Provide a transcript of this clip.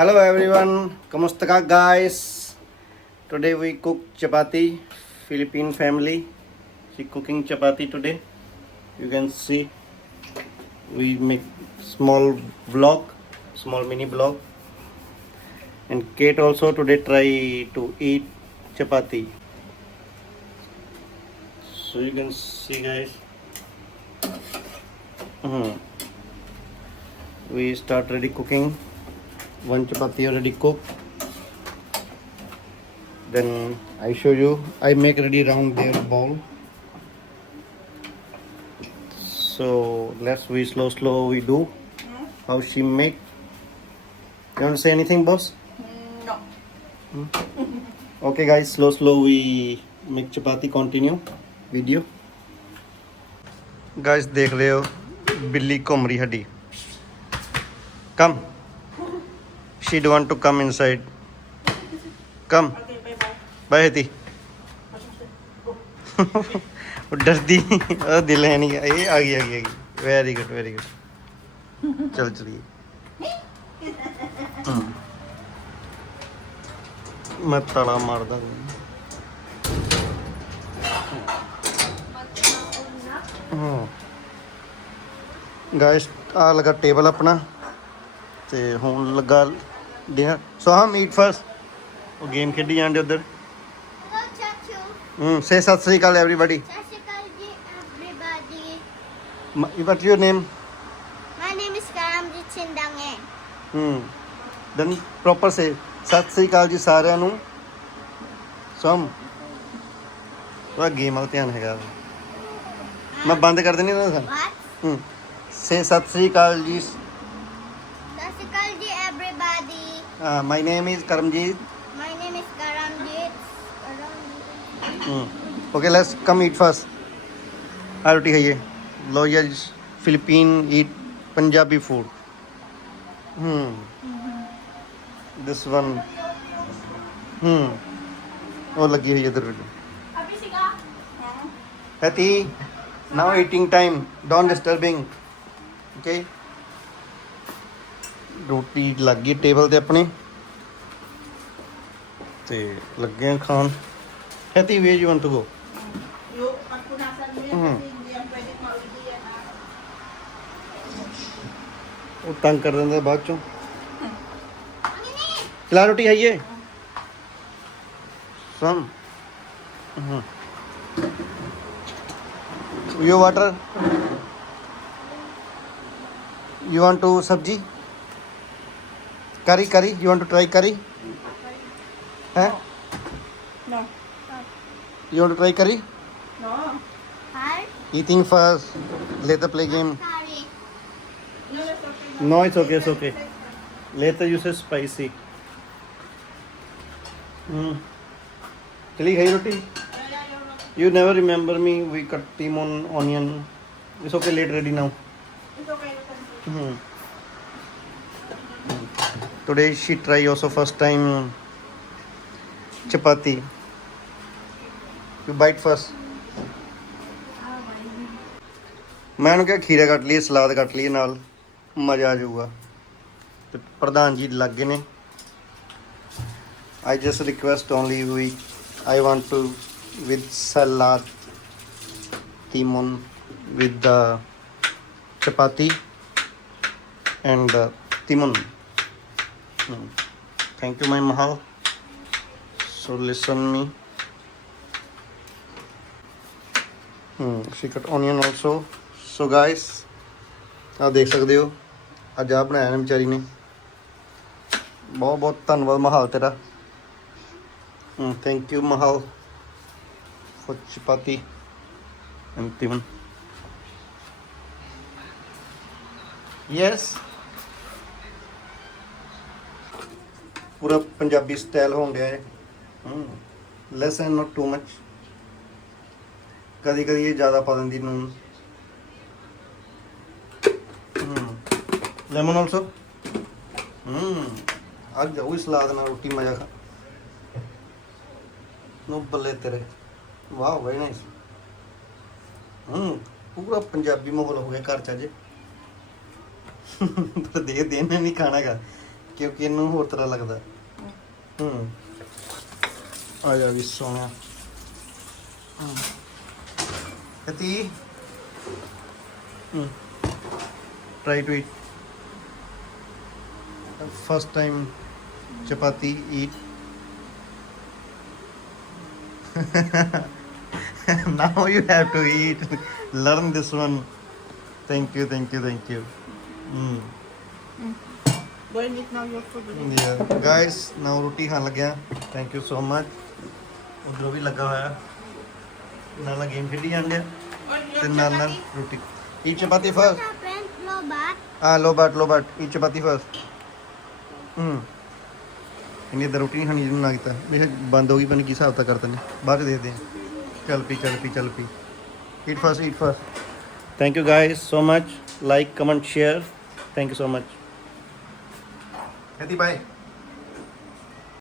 Hello everyone, kamusta ka guys? Today we cook chapati, Philippine family. She cooking chapati today. You can see we make small vlog, small mini vlog. And Kate also today try to eat chapati. So you can see guys. Mm-hmm. We start ready cooking. one chapati already cooked then I show you I make ready round their bowl so let's we slow slow we do hmm? how she make you want to say anything boss no hmm? okay guys slow slow we make chapati continue video guys dekh rahe ho billi ਘੁੰਮ ਰਹੀ ਹੱਡੀ come She don't want to come inside. Come. bye bye. ਉਹ ਡਰਦੀ ਉਹ ਦਿਲ ਹੈ ਨਹੀਂ ਇਹ ਆ ਗਈ ਆ ਗਈ ਵੈਰੀ ਗੁੱਡ ਵੈਰੀ ਗੁੱਡ ਚਲ ਚਲੀਏ ਮੈਂ ਤਲਾ ਮਾਰਦਾ ਹਾਂ ਗਾਇਸ ਆ ਲਗਾ ਟੇਬਲ ਆਪਣਾ ਤੇ ਹੁਣ ਲੱਗਾ ਸੋ ਹਾਂ ਮੀਟ ਫਸਟ ਉਹ ਗੇਮ ਖੇਡੀ ਜਾਂਦੇ ਉਧਰ ਹੂੰ ਸੇ ਸਤਿ ਸ੍ਰੀ ਅਕਾਲ एवरीबॉडी ਵਾਟ your ਨੇਮ ਮਾਈ ਨੇਮ ਇਸ Karamjit Singh Dange. ਹੂੰ ਦਨ ਪ੍ਰੋਪਰ ਸੇ ਸਤਿ ਸ੍ਰੀ ਅਕਾਲ ਜੀ ਸਾਰਿਆਂ ਨੂੰ ਸਮ ਵਾ ਗੇਮ ਆ ਧਿਆਨ ਹੈਗਾ ਮੈਂ ਬੰਦ ਕਰ ਦਿੰਨੀ ਨਾ ਸਰ ਹੂੰ ਸੇ ਸਤਿ ਸ੍ਰੀ ਅਕਾਲ ਜੀ Uh, name is Karamjit Karamjit. My name is Karamjit. Hmm. रोटी खाइए लॉयल्स Philippine eat Punjabi food hmm this one hmm और लगी है इधर रोटी हैती now eating time don't disturbing okay ਰੋਟੀ ਲੱਗ ਗਈ ਟੇਬਲ ਤੇ ਆਪਣੀ ਤੇ ਲੱਗੇ ਆ ਖਾਣ ਹੈਤੀ ਵੇਜ ਵੰਤ ਕੋ ਟੂ ਗੋ Yung pag ਉਹ ਤੰਗ ਕਰ ਦਿੰਦਾ ਬਾਅਦ ਚੋਂ ਚਲਾ ਰੋਟੀ ਖਾਈਏ ਸਮ ਹਾਂ you water you want to sabzi Curry, curry. You want to try curry? Huh? No. You want to try curry? No. Hi. Eating first. Later play game. No, it's okay. It's okay. Later you say spicy. Hmm. Chali roti. You never remember me. We cut team on onion. It's okay. Late ready now. It's okay. Hmm. today she try also first time chapati you bite first ਮੈਂ ਉਹਨੂੰ ਕਿਹਾ ਖੀਰਾ ਕੱਟ ਲਈਏ salad ਕੱਟ ਲਈਏ ਨਾਲ ਮਜ਼ਾ ਆ ਜਾਊਗਾ ਤੇ ਪ੍ਰਧਾਨ ਜੀ ਲੱਗ ਗਏ ਨੇ I just request only we I want to with salad timun with the chapati and uh, timun Hmm. Thank you, my mahal. So listen me. Hmm, she cut onion also. So guys, ਆ ਦੇਖ ਸਕਦੇ ਹੋ ਅੱਜ ਆ ਬਣਾਇਆ ਨੇ ਵਿਚਾਰੀ ਨੇ ਬਹੁਤ ਬਹੁਤ ਧੰਨਵਾਦ ਮਹਾਲ ਤੇਰਾ ਹਮ ਥੈਂਕ ਯੂ ਮਹਾਲ ਫॉर ਚਪਾਤੀ ਐਂਡ ਯੈਸ ਪੂਰਾ ਪੰਜਾਬੀ ਸਟਾਈਲ ਹੋਣ ਡਿਆ ਹੈ ਲੈਸ ਐਂਡ ਨਾਟ ਟੂ ਮੱਚ ਕਦੀ ਕਦੀ ਇਹ ਜ਼ਿਆਦਾ ਪਾ ਦਿੰਦੀ ਨੂਨ ਲੈਮਨ ਆਲਸੋ ਹਮ ਅੱਜ ਉਹ ਸਲਾਦ ਨਾਲ ਰੋਟੀ ਮਜ਼ਾ ਖਾ ਨੋ ਬੱਲੇ ਤੇਰੇ ਵਾਹ ਵੈਰੀ ਨਾਈਸ ਹੂੰ ਪੂਰਾ ਪੰਜਾਬੀ ਮਾਹੌਲ ਹੋ ਗਿਆ ਘਰ ਚ ਅਜੇ ਤੇ ਦੇ ਦੇਣਾ ਨਹੀਂ ਖਾਣਾਗਾ ਕਿਉਂਕਿ ਇਹਨੂੰ ਹੋਰ ਤਰ੍ਹਾਂ ਲੱਗਦਾ ਹੂੰ ਆ ਜਾ ਵੀ ਸੋਣਾ ਹਾਂ ਕਤੀ hmm try to eat first time chapati eat now you have to eat learn this one thank you thank you thank you hmm Go and eat now your food. yeah ਰੋਟੀ ਖਾਣ ਲੱਗਿਆ ਥੈਂਕ ਯੂ ਸੋ ਮਚ ਉਧਰੋਂ ਵੀ ਲੱਗਾ ਹੋਇਆ ਨਾਲ game ਖੇਡੀ ਜਾਂਦੇ ਆ ਤੇ ਨਾਲ ਨਾਲ ਰੋਟੀ ਇਹ ਚਪਾਤੀ ਫਸਟ ਆ ਲੋ ਬਾਟ ਲੋ ਬਾਟ ਇਹ ਚਪਾਤੀ ਫਸਟ ਹੂੰ ਇਹਨੇ ਤਾਂ ਰੋਟੀ ਖਾਣੀ ਜਿਹਨੂੰ ਨਾ ਕੀਤਾ ਇਹ ਬੰਦ ਹੋ ਗਈ ਪਨ ਕੀ ਹਿਸਾਬ ਤਾਂ ਕਰਤੇ ਨੇ ਬਾਅਦ ਚ ਦੇਖਦੇ ਆ ਚਲ ਪੀ ਚਲ ਪੀ ਚਲ ਪੀ eat first eat first thank you guys so much like comment share thank you so much ખેતીભાઈ